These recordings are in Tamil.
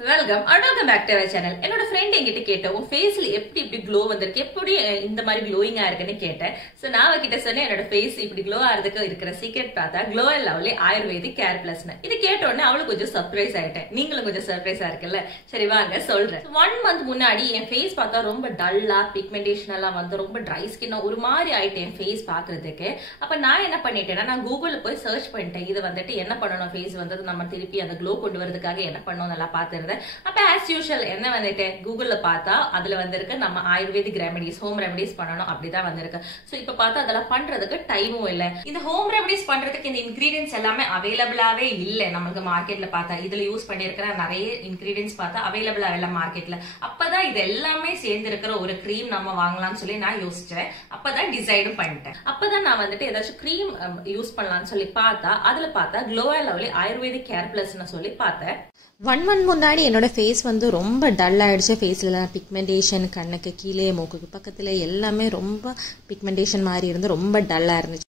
welcome back to our channel. என்னோட ஃப்ரெண்ட் என்கிட்ட கேட்ட உன் ஃபேஸ்ல எப்படி க்ளோ வந்திருக்கு எப்படி இந்த மாதிரி க்ளோயிங்கா இருக்குன்னு கேட்டேன். சோ நான் அவகிட்ட சொன்னேன் என்னோட ஃபேஸ் இப்படி க்ளோ ஆறதுக்கு இருக்கிற சீக்ரெட் பார்த்தா Glow Lovely Ayurvedic Care Plusனு. இது கேட்ட உடனே அவளுக்கு கொஞ்சம் சர்ப்ரைஸ் ஆயிட்டேன். நீங்களும் கொஞ்சம் சர்ப்ரைஸா இருக்குல்ல? சரி வாங்க சொல்றேன். 1 month முன்னாடி என் ஃபேஸ் பார்த்தா ரொம்ப டல்லா பிக்மெண்டேஷன் எல்லாம் வந்து ரொம்ப ட்ரை ஸ்கின்னா ஒரு மாதிரி ஆயிட்டு என் ஃபேஸ் பாக்குறதுக்கு. அப்ப நான் என்ன பண்ணிட்டேன்னா நான் கூகுள்ல போய் சர்ச் பண்ணிட்டேன். இது வந்துட்டு என்ன பண்ணணும் ஃபேஸ் வந்தது நம்ம திருப்பி அந்த க்ளோ கொண்டு வரதுக்காக என்ன பண்ணணும் நல்லா பாத்துருந்தேன். அப்ப ஆஸ் யூஷுவல் என்ன வந்துட்டு கூகுள்ல பார்த்தா அதுல வந்திருக்கு நம்ம ஆயுர்வேதிக் ரெமெடிஸ் ஹோம் ரெமெடிஸ் பண்ணணும் அப்படிதான் வந்திருக்கு. சோ இப்ப பார்த்தா அதெல்லாம் பண்றதுக்கு டைமும் இல்ல. இந்த ஹோம் ரெமெடிஸ் பண்றதுக்கு இந்த இன்கிரீடியன்ஸ் எல்லாமே அவைலபிளாவே இல்ல நமக்கு மார்க்கெட்ல பார்த்தா. இதுல யூஸ் பண்ணிருக்கிற நிறைய இன்கிரீடியன்ஸ் பார்த்தா அவைலபிளா இல்ல மார்க்கெட்ல. அப்பதான் இது எல்லாமே சேர்ந்து இருக்கிற ஒரு கிரீம் நம்ம வாங்கலாம்னு சொல்லி நான் யோசிச்சேன். அப்பதான் டிசைடும் பண்ணிட்டேன். அப்பதான் நான் வந்துட்டு ஏதாச்சும் கிரீம் யூஸ் பண்ணலாம்னு சொல்லி பார்த்தா அதுல பார்த்தா Glow Lovely Ayurvedic Care Plusன்னு சொல்லி பார்த்தேன். 1 month முன்னாடி என்னோட ஃபேஸ் வந்து ரொம்ப டல் ஆயிடுச்சு. ஃபேஸ்ல பிக்மெண்டேஷன் கண்ணுக்கு கீழே மூக்குக்கு பக்கத்துல எல்லாமே ரொம்ப பிக்மெண்டேஷன் மாதிரி இருந்து ரொம்ப டல்லா இருந்துச்சு.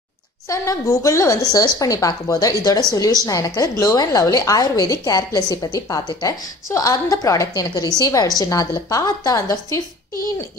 சார் நான் கூகுளில் வந்து சர்ச் பண்ணி பார்க்கும்போது இதோட சொல்யூஷனாக எனக்கு Glow Lovely Ayurvedic Care Plus பற்றி பார்த்துட்டேன். ஸோ அந்த ப்ராடக்ட் எனக்கு ரிசீவ் ஆயிடுச்சு. நான் அதில் பார்த்தா அந்த 15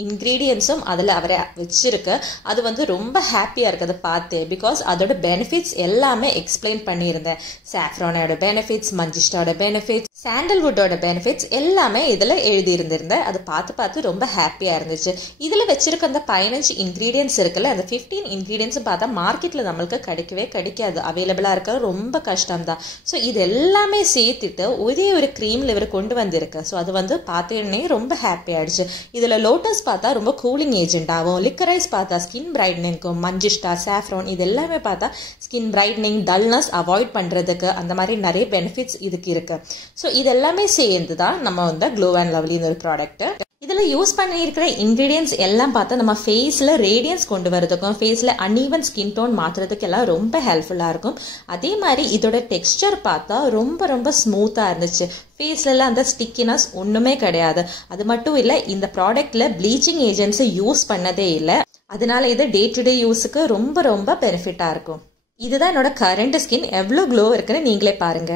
இன்க்ரீடியன்ஸும் அதில் அவரை வச்சிருக்கு. அது வந்து ரொம்ப ஹாப்பியாக இருக்குது பார்த்து. பிகாஸ் அதோட பெனிஃபிட்ஸ் எல்லாமே எக்ஸ்பிளைன் பண்ணியிருந்தேன். சாஃப்ரானோட பெனிஃபிட்ஸ், மஞ்சிஷ்டாவோட பெனிஃபிட்ஸ், சாண்டல்வுட்டோட பெனிஃபிட்ஸ் எல்லாமே இதில் எழுதியிருந்திருந்தேன். அதை பார்த்து ரொம்ப ஹாப்பியாக இருந்துச்சு. இதில் வச்சிருக்க அந்த 15 இன்க்ரீடியன்ஸ் இருக்குல்ல, அந்த 15 இன்க்ரீடியன்ஸும் பார்த்தா மார்க்கெட்டில் நம்மளுக்கு கிடைக்காது. அவைலபிளாக இருக்கிறது ரொம்ப கஷ்டம்தான். ஸோ இது எல்லாமே சேர்த்துட்டு ஒரே ஒரு க்ரீமில் இவர் கொண்டு வந்திருக்கு. ஸோ அது வந்து பார்த்தோன்னே ரொம்ப ஹாப்பி ஆயிடுச்சு. இதில் லோட்டஸ் பார்த்தா ரொம்ப கூலிங் ஏஜென்ட் ஆகும். லிக்கரைஸ் பார்த்தா ஸ்கின் பிரைட்னிங்க்கும், மஞ்சிஷ்டா, சாஃப்ரான் இது எல்லாமே பார்த்தா ஸ்கின் பிரைட்னிங், டல்னஸ் அவாய்ட் பண்ணுறதுக்கு அந்த மாதிரி நிறைய பெனிஃபிட்ஸ் இதுக்கு இருக்கு. ஸோ இது எல்லாமே சேர்ந்து தான் நம்ம வந்து Glow Lovely ஒரு ப்ராடக்ட். இதில் யூஸ் பண்ணியிருக்கிற இன்க்ரீடியன்ஸ் எல்லாம் பார்த்தா நம்ம ஃபேஸில் ரேடியன்ஸ் கொண்டு வரதுக்கும் ஃபேஸில் அன்ஈவன் ஸ்கின் டோன் மாற்றுறதுக்கு எல்லாம் ரொம்ப ஹெல்ப்ஃபுல்லாக இருக்கும். அதே மாதிரி இதோட டெக்ஸ்டர் பார்த்தா ரொம்ப ஸ்மூத்தாக இருந்துச்சு. ஃபேஸ்லலாம் அந்த ஸ்டிக்கினஸ் ஒன்றுமே கிடையாது. அது மட்டும் இல்லை, இந்த ப்ராடக்டில் ப்ளீச்சிங் ஏஜென்ட்ஸை யூஸ் பண்ணதே இல்லை. அதனால இது டே டு டே யூஸுக்கு ரொம்ப பெனிஃபிட்டாக இருக்கும். இதுதான் என்னோட கரண்ட் ஸ்கின் எவ்வளோ க்ளோ இருக்குன்னு நீங்களே பாருங்க.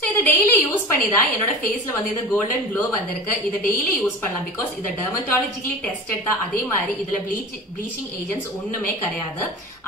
சோ இது டெய்லி யூஸ் பண்ணி தான் என்னோட ஃபேஸ்ல வந்து இந்த கோல்டன் க்ளோ வந்திருக்கு. இது டெய்லி யூஸ் பண்ணலாம். பிகாஸ் இது டெர்மட்டாலஜிக்கலி டெஸ்டட் தான். அதே மாதிரி இதுல ப்ளீச்சிங் ஏஜென்ட்ஸ் ஒண்ணுமே கிடையாது.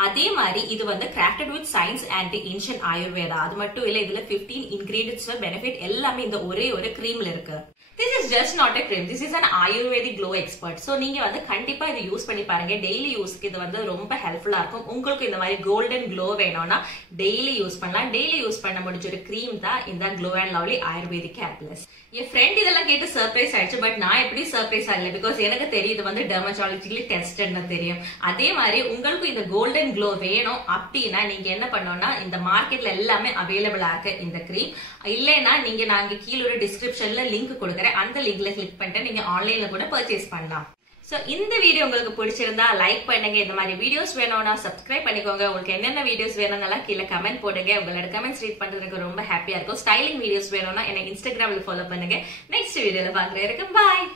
அதே மாதிரி இது வந்து crafted with science and ancient Ayurveda. அது மட்டும் இல்ல, இதுல 15 இன்கிரீடியன்ட்ஸ் பெனிஃபிட் எல்லாமே இந்த ஒரே ஒரு கிரீம்ல இருக்கு. This is just not a cream. This is an Ayurvedic glow expert. So நீங்க வந்து கண்டிப்பா இதை யூஸ் பண்ணி பாருங்க. டெய்லி யூஸ்க்கு இது வந்து ரொம்ப ஹெல்ப்ஃபுல்லா இருக்கும். உங்களுக்கு இந்த மாதிரி கோல்டன் க்ளோ வேணும்னா டெய்லி யூஸ் பண்ணலாம். டெய்லி யூஸ் பண்ண முடிஞ்ச ஒரு கிரீம் தான் இந்த Glow Lovely Ayurvedic Care Plus. என் ஃப்ரெண்ட் இதெல்லாம் கேட்டு சர்ப்ரைஸ் ஆயிடுச்சு. பட் நான் எப்படி சர்ப்ரைஸ் ஆகல? பிகாஸ் எனக்கு தெரியும் இது வந்து டெர்மட்டாலஜிக்கலி டெஸ்டட்னு தெரியும். அதே மாதிரி உங்களுக்கு இந்த கோல்டன் க்ளோ வேணும் அப்படின்னா நீங்க என்ன பண்ணணும்னா இந்த மார்க்கெட்ல எல்லாமே அவைலபிளா இருக்கு இந்த கிரீம். இல்லைன்னா நீங்க நாங்க கீழே ஒரு டிஸ்கிரிப்ஷன்ல லிங்க் கொடுக்குறேன். அந்த லிங்க்ல கிளிக் பண்ணிட்டு நீங்க ஆன்லைன்ல கூட பர்ச்சேஸ் பண்ணலாம். சோ இந்த வீடியோ உங்களுக்கு பிடிச்சிருந்தா லைக் பண்ணுங்க. இந்த மாதிரி வீடியோஸ் வேணும்னா சப்ஸ்கிரைப் பண்ணிக்கோங்க. உங்களுக்கு என்னென்ன வீடியோஸ் வேணும்னாலும் கீழே கமெண்ட் போடுங்க. உங்களோட கமெண்ட்ஸ் ரீட் பண்றதுக்கு ரொம்ப ஹாப்பியா இருக்கும். ஸ்டைலிங் வீடியோஸ் வேணும்னா என்ன இன்ஸ்டாகிராம்ல ஃபாலோ பண்ணுங்க. நெக்ஸ்ட் வீடியோல பாக்குறேன். பாய்.